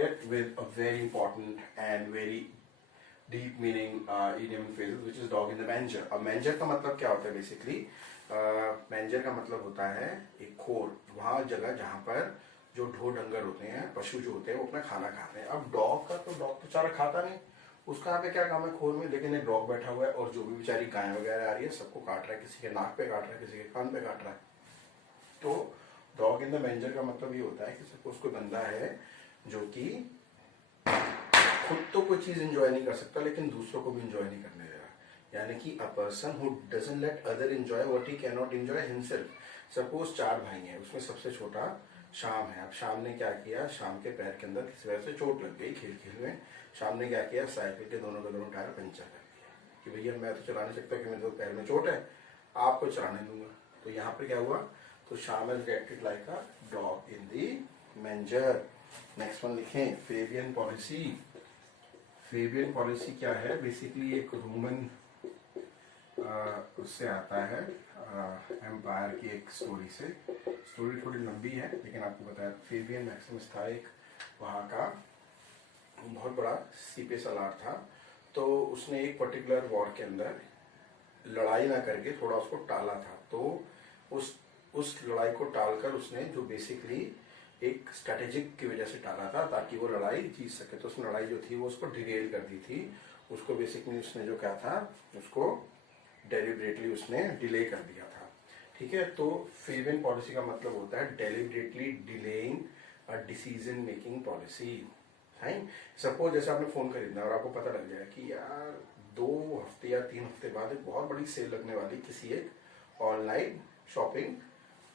it with a very important and very deep meaning idiom phrases which is dog in the manger. अब manger का मतलब क्या होता है बेसिकली? manger का मतलब होता है एक खोर, वहाँ जगह जहाँ पर जो ढोर डंगर होते हैं, पशु जो होते हैं वो अपना खाना खाते हैं। अब डॉग तो बेचारा खाता नहीं, उसका यहाँ पे क्या काम है खोर में, लेकिन एक डॉग बैठा हुआ है और जो भी बेचारी गाय वगैरह आ रही है सबको काट रहा है, किसी के नाक पे काट रहा है, किसी के कान पे काट रहा है। तो डॉग इन द मेंजर का मतलब ये होता है कि सपोज कोई बंदा है जो कि खुद तो कोई चीज एंजॉय नहीं कर सकता लेकिन दूसरों को भी एंजॉय नहीं करने दे रहा, यानी कि a person who doesn't let other enjoy what he can not enjoy himself. Suppose 4 भाई हैं, उसमें सबसे छोटा शाम है। अब शाम ने क्या किया, शाम के पैर के अंदर किसी वजह से चोट लग गई खेल खेल में। शाम ने क्या किया, साइकिल के दोनों टायर पंचर कर दिया कि भैया मैं तो चला नहीं सकता कि मेरे तो पैर में चोट है, आपको चलाने दूंगा। तो यहाँ पे क्या हुआ, तो शाम is reacted like a dog in the मेंजर। Next one लिखें, फेबियन पॉलिसी। फेबियन पॉलिसी क्या है, बेसिकली एक रोमन उससे आता है एम्पायर की एक स्टोरी से। स्टोरी थोड़ी लंबी है लेकिन आपको बताया, फेबियन मैक्सिमस था एक वहाँ का बहुत बड़ा सीपे सलार था। तो उसने एक पर्टिकुलर वॉर के अंदर लड़ाई ना करके थोड़ा उसको टाला था। तो उस लड़ाई को टालकर उसने जो बेसिकली एक स्ट्रेटेजिक की वजह से टाला था ताकि वो लड़ाई जीत सके। तो उस लड़ाई जो थी वो उसको डिरेल कर दी थी, उसको बेसिकली उसने जो क्या था उसको डेलिबरेटली उसने डिले कर दिया था। ठीक है, तो फेबियन पॉलिसी का मतलब होता है deliberately delaying a decision making policy. है सपोज जैसे आपने फोन खरीदना और आपको पता लग जाए कि यार 2 हफ्ते या 3 हफ्ते बाद एक बहुत बड़ी सेल लगने वाली किसी एक ऑनलाइन शॉपिंग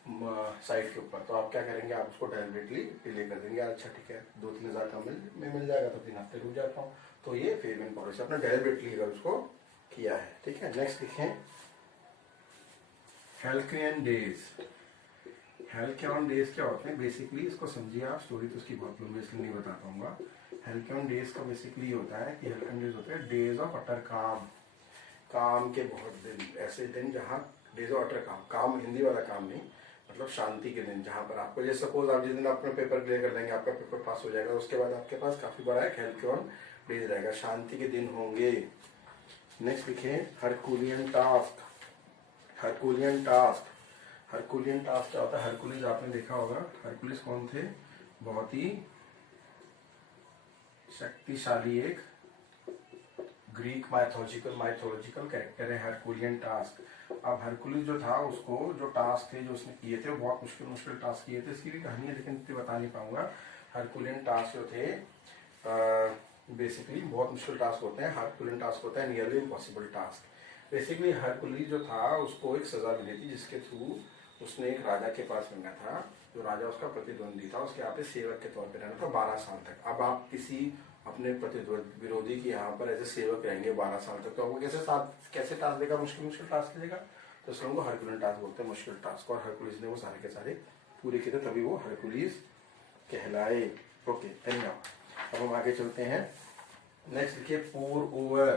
साइट के ऊपर, तो आप क्या करेंगे, आप उसको डेलिबरेटली डिले कर देंगे। यार अच्छा ठीक है 2-3 हज़ार का मिल जाएगा तो 3 हफ्ते रुक जाता हूँ। तो ये फेबियन पॉलिसी आपने डेलिबरेटली अगर उसको किया है। ठीक है, नेक्स्ट लिखें, हेल्कियन डेज। हेल्कियन डेज क्या होते हैं, बेसिकली इसको समझिए आप, स्टोरी तो उसकी बहुत लंबी इसलिए नहीं बता पाऊंगा। हेल्कियन डेज का बेसिकली होता है कि हेल्कियन डेज होते हैं डेज ऑफ अटर काम, काम के बहुत दिन, ऐसे दिन जहाँ डेज ऑफ अटर काम, काम हिंदी वाला काम नहीं, मतलब शांति के दिन, जहाँ पर आपको जैसे सपोज आप जिस दिन अपना पेपर क्लियर कर लेंगे, आपका पेपर पास हो जाएगा, उसके बाद आपके पास काफी बड़ा एक हेल्कियन डेज रहेगा, शांति के दिन होंगे। नेक्स्ट लिखें, Herculean task. Herculean task, Herculean task क्या होता है, हरकुलिस आपने देखा होगा, हरकुलिस कौन थे, बहुत ही शक्तिशाली एक ग्रीक माइथोलॉजिकल कैरेक्टर है हरकुलियन टास्क। अब हरकुलिस जो था उसको जो टास्क थे जो उसने किए थे वो बहुत मुश्किल टास्क किए थे, इसकी भी कहानी है लेकिन इतनी बता नहीं पाऊंगा। हरकुलियन टास्क जो थे बेसिकली बहुत मुश्किल टास्क होते हैं। हरकुलियन टास्क होता है nearly impossible task. Basically Hercules जो था उसको एक सजा मिली थी जिसके थ्रू उसने एक राजा के पास रहना था, जो राजा उसका प्रतिद्वंदी था, उसके यहाँ पे सेवक के तौर पे रहना था 12 साल तक। अब आप किसी अपने विरोधी के यहाँ पर ऐसे सेवक रहेंगे 12 साल तक, तो आपको कैसे टास्क देगा, मुश्किल टास्क देगा। तो इसलिए उनको हरकुलियन टास्क बोलते हैं, मुश्किल टास्क। और हरकुलिस ने वो सारे के सारे पूरे किए थे, तभी वो हरकुलिस कहलाए। ओके धन्यवाद। अब हम आगे चलते हैं। नेक्स्ट देखिए, पोर ओवर।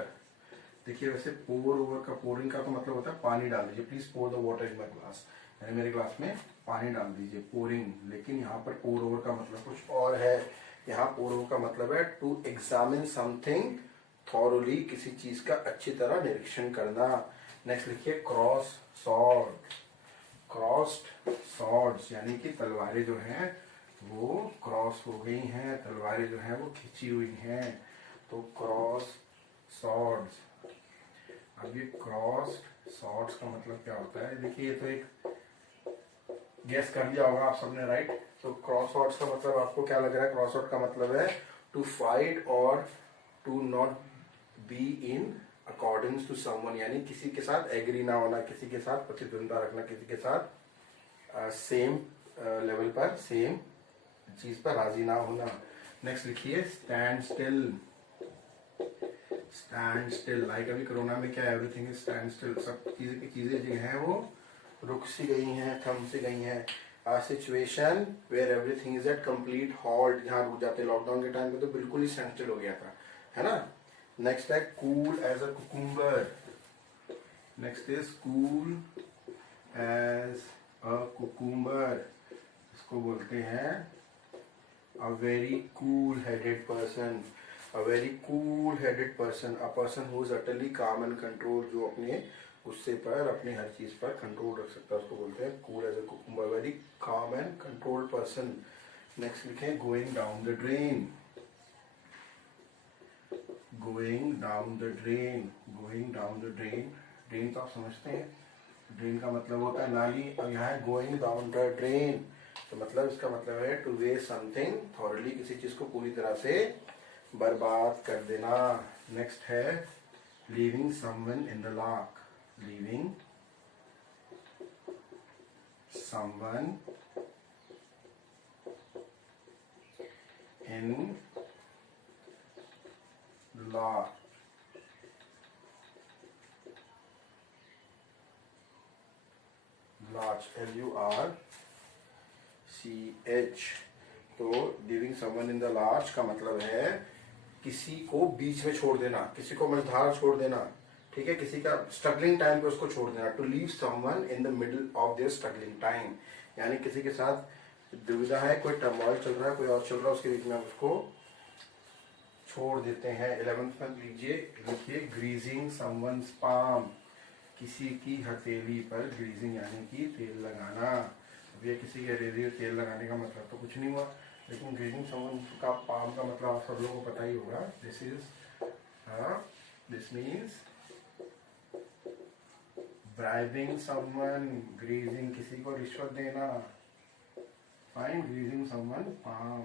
देखिए वैसे पोर ओवर का, पोरिंग का तो मतलब होता है पानी डाल दीजिए, please pour the water in my glass, यानी मेरे ग्लास में पानी डाल दीजिए, पोरिंग। लेकिन यहाँ पर पोर ओवर का मतलब कुछ और है। यहाँ पोर ओवर का मतलब है टू एग्जामिन समथिंग थॉरोली, किसी चीज का अच्छी तरह निरीक्षण करना। नेक्स्ट लिखिए, क्रॉस सॉर्ड। क्रॉस्ड सॉर्ड्स यानी कि तलवारें जो हैं वो क्रॉस हो गई हैं, तलवारें जो हैं वो खिंची हुई हैं, तो क्रॉस सॉर्ड्स। अब ये क्रॉस सॉर्ड्स का मतलब क्या होता है, देखिए ये तो एक गेस कर लिया होगा आप सबने, राइट। तो क्रॉस सॉर्ड्स का मतलब आपको क्या लग रहा है, क्रॉस सॉर्ड का मतलब है टू फाइट और to not be in according to someone, यानी किसी के साथ एग्री ना होना, किसी के साथ प्रतिद्वंदता रखना, किसी के साथ सेम लेवल पर, सेम चीज पर राजी ना होना। नेक्स्ट लिखिए, stand still. Stand still, like अभी कोरोना में क्या, एवरीथिंग इज स्टैंड स्टिल, सब चीजें जो हैं वो रुक सी गई हैं, थम सी गई हैं। A situation where everything is at complete halt, यहाँ रुक जाते। लॉकडाउन के टाइम पे तो बिल्कुल ही स्टैंड स्टिल हो गया था, है ना। नेक्स्ट है cool as a cucumber. Next is cool as a cucumber, इसको बोलते हैं a very cool-headed person, a very cool-headed person, a person who is utterly calm and controlled, जो अपने गुस्से पर, अपने हर चीज पर कंट्रोल रख सकता है, उसको बोलते हैं cool as a cucumber, very calm and controlled person. Next लिखें going down the drain, going down the drain, going down the drain. Drain तो आप समझते हैं, ड्रेन का मतलब होता है नाली, और यहाँ है गोइंग डाउन द ड्रेन, तो मतलब इसका मतलब है टू वेस्ट समथिंग थॉरली, किसी चीज को पूरी तरह से बर्बाद कर देना. नेक्स्ट है leaving someone in the lark, leaving someone in lark. Large, LURCH. तो leaving someone in the large का मतलब है किसी को बीच में छोड़ देना, किसी को मझधार छोड़ देना, ठीक है, किसी का स्ट्रगलिंग टाइम पे उसको छोड़ देना. To leave someone in the middle of their struggling time, यानी किसी के साथ दुविधा है, कोई टर्मोइल चल रहा है, कोई और चल रहा है, उसके बीच में आप उसको छोड़ देते हैं. 11th में लिखिए ग्रीजिंग समवन्स पाम, किसी की हथेली पर ग्रीजिंग यानी कि तेल लगाना. अब ये किसी के हथेली तेल लगाने का मतलब तो कुछ नहीं हुआ, लेकिन ग्रीजिंग समवन का पाम का मतलब आप सब लोगों को पता ही होगा. This means bribing someone, greasing किसी को रिश्वत देना. Fine, greasing someone palm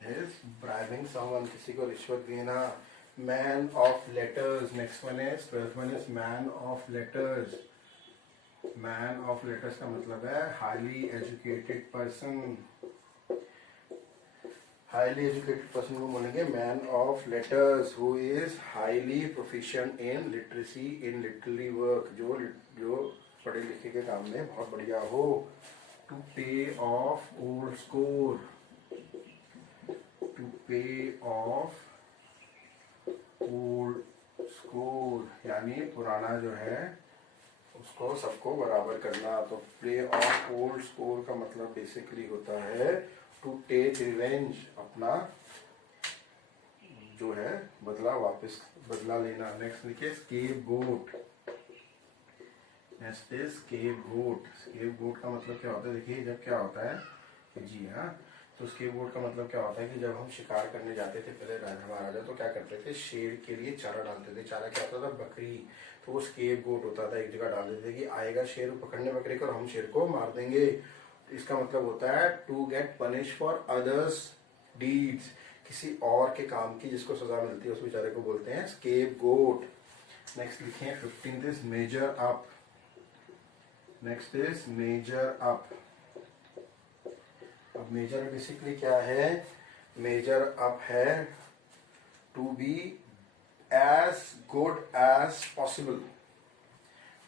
is bribing someone, किसी को रिश्वत देना. Man of letters, next one is 12th one is man of letters. Man of letters का मतलब है highly educated person. Highly educated person को बोलेंगे man of letters, who is highly proficient in literacy, in literary work, जो पढ़े लिखे के काम में बहुत बढ़िया हो. टू पे ऑफ ओल्ड स्कोर, टू पे ऑफ ओल्ड स्कोर यानी पुराना जो है उसको सबको बराबर करना. तो प्ले ऑफ ओल्ड स्कोर का मतलब बेसिकली होता है टू टेक रिवेंज, अपना जो है बदला लेना. नेक्स्ट लिखिए scapegoat. Next is scapegoat. Scapegoat का मतलब क्या होता है, देखिए जब क्या होता है जी हाँ, तो स्केपगोट का मतलब क्या होता है कि जब हम शिकार करने जाते थे पहले हमारा राजा, तो क्या करते थे, शेर के लिए चारा डालते थे. चारा क्या होता था, बकरी. तो वो स्केपगोट होता था, एक जगह डाल देते थे कि आएगा शेर पकड़ने बकरे को और हम शेर को मार देंगे. इसका मतलब होता है to get punish for others deeds, किसी और के काम की जिसको सजा मिलती है उस बेचारे को बोलते हैं स्केपगोट. नेक्स्ट लिखें 15th is major up. Next is major up. अब मेजर बेसिकली क्या है, मेजर अप है to be as good as possible,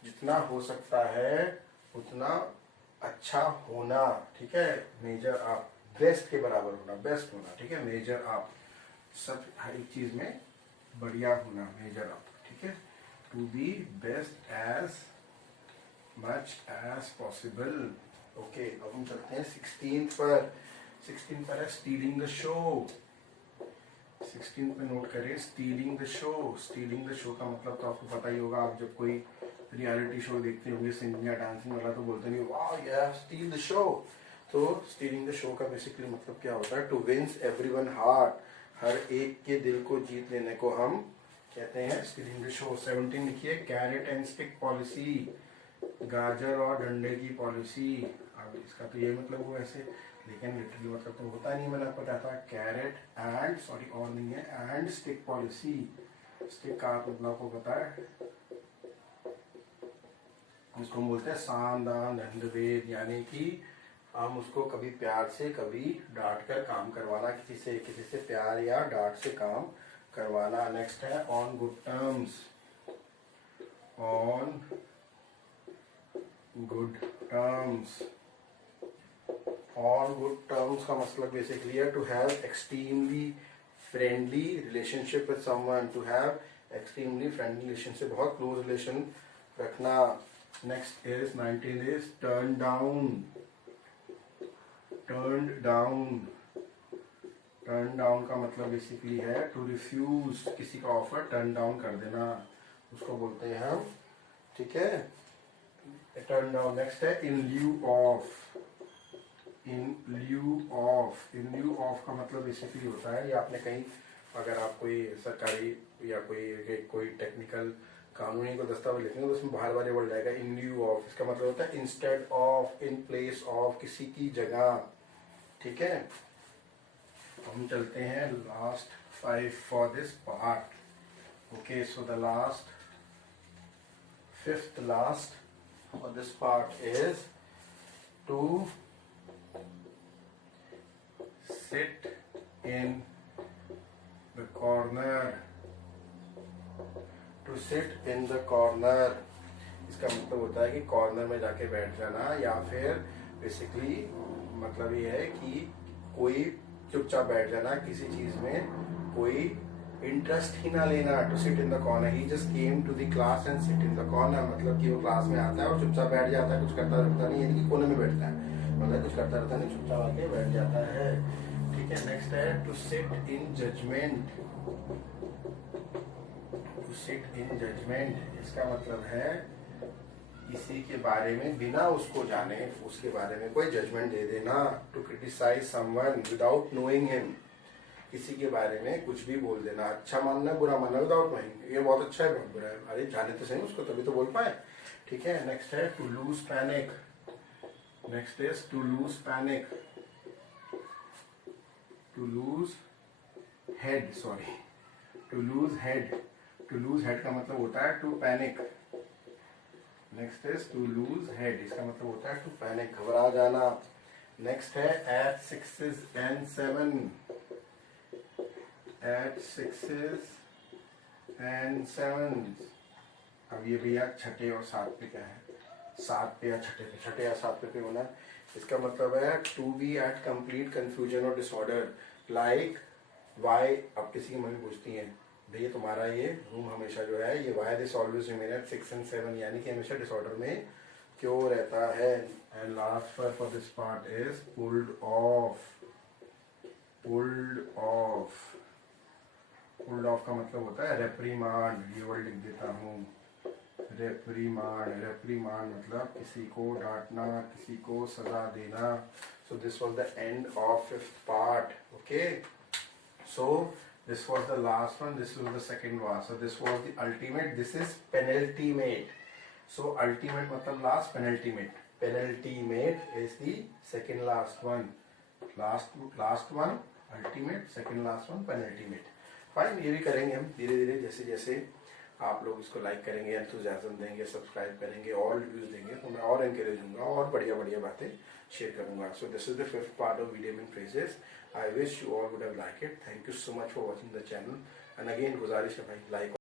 जितना हो सकता है उतना अच्छा होना, ठीक है. मेजर अप, बेस्ट के बराबर होना, बेस्ट होना, ठीक है. मेजर अप, सब हर एक चीज में बढ़िया होना, मेजर अप, ठीक है. To be best as much as possible. Okay, अब हम चलते हैं 16th पर. 16th पर है स्टीलिंग द शो. 16th में नोट करें stealing the show. Stealing the show का मतलब तो आपको पता ही होगा, आप जब कोई रियलिटी शो देखते होंगे सिंगिंग या डांसिंग वाला, तो बोलते नहीं वाह यार स्टील द शो. तो स्टीलिंग द शो का बेसिकली मतलब क्या होता है, टू विंस एवरीवन हार्ट, हर एक के दिल को जीत लेने को हम कहते हैं स्टीलिंग द शो. 17 लिखिए कैरेट एंड स्टिक पॉलिसी, गाजर और डंडे की पॉलिसी. अब इसका तो ये मतलब वो ऐसे, लेकिन लिटरली मतलब तो होता नहीं, मैंने आपको बताया था कैरेट एंड, सॉरी और नहीं है, एंड स्टिक पॉलिसी. स्टिक का मतलब आपको पता है, उसको बोलते हैं साम दान दंड भेद, यानी कि हम उसको कभी प्यार से कभी डांट कर काम करवाना, किसी से प्यार या डांट से काम करवाना. नेक्स्ट है on good terms. On good terms. On good terms का मतलब बेसिकली है to have extremely friendly relationship with someone. To have extremely friendly relationship, बहुत क्लोज रिलेशन रखना. Next is 19 is turn down. Turn down, turn down का मतलब basically है to refuse, किसी का ऑफर टर्न डाउन कर देना, उसको बोलते हैं हम, ठीक है, टर्न डाउन। नेक्स्ट है in lieu of, in lieu of, in lieu of का मतलब बेसिकली होता है, या आपने कहीं अगर आप कोई सरकारी या कोई टेक्निकल कानूनी को दस्तावेज लिखेंगे तो उसमें बाहर वाले वर्ड आएगा इन ल्यू ऑफ, इसका मतलब होता है instead of, in place of, किसी की जगह, ठीक है। हम चलते हैं last 5 for this part. Okay, so the last, fifth last for this part is to sit in the corner, to sit in the corner, इसका मतलब होता है कि कॉर्नर में जाके बैठ जाना, या फिर बेसिकली मतलब ये है कि कोई चुपचाप बैठ जाना, किसी चीज में कोई इंटरेस्ट ही ना लेना। To sit in the corner, he just came to the class and sit in the corner, मतलब कि वो क्लास में आता है और चुपचाप बैठ जाता है, कुछ करता रहता नहीं, यानी कि कोने में बैठता है, मतलब कुछ करता रहता नहीं, चुपचाप आके बैठ जाता है, ठीक है। नेक्स्ट है to sit in judgement, to sit in judgement, इसका मतलब है किसी के बारे में बिना उसको जाने उसके बारे में कोई जजमेंट दे देना। To criticise someone without knowing him, किसी के बारे में कुछ भी बोल देना, अच्छा मानना बुरा मानना विदाउट नोइंग, ये बहुत अच्छा है बहुत बुरा है, अरे जाने तो सही उसको तभी तो बोल पाए, ठीक है। नेक्स्ट है to lose panic, next is to lose panic, to lose head, sorry, to lose head, to lose head का मतलब होता है to panic. Next is to lose head, इसका मतलब होता है टू पैनिक, घबरा जाना। नेक्स्ट है at sixes and seven, at sixes and seven, अब ये भैया छठे और सात पे क्या है, सात पे या छठे पे, छठे या सात पे होना है, इसका मतलब है to be at complete confusion और डिसऑर्डर, लाइक वाई। अब किसी की मम्मी पूछती है भैया तुम्हारा ये रूम हमेशा जो है ये why this always remain at 6 and 7, यानी कि हमेशा डिसऑर्डर में क्यों रहता है। And last for this part is pulled off, pulled off, pulled off का मतलब होता है रेप्रीमांड, ये वर्ड लिख देता हूँ, रेप्रीमांड, रेप्रीमांड मतलब किसी को डांटना, किसी को सजा देना। So this was the end of fifth part, okay. So this was the last one, this was the second one, so this was the ultimate, this is penultimate, so ultimate मतलब last, penultimate, penultimate is the second last one, last one ultimate, second last one penultimate। Fine, ये भी करेंगे हम धीरे धीरे, जैसे जैसे आप लोग इसको लाइक करेंगे, एंथुसियाज्म देंगे, सब्सक्राइब करेंगे और रिव्यूज देंगे तो मैं और एनकरेज दूंगा और बढ़िया बढ़िया बातें शेयर करूंगा। So this is the fifth part of video mean phrases. I wish you all would have liked it. Thank you so much for watching the channel. And again, गुजारिश है भाई, लाइक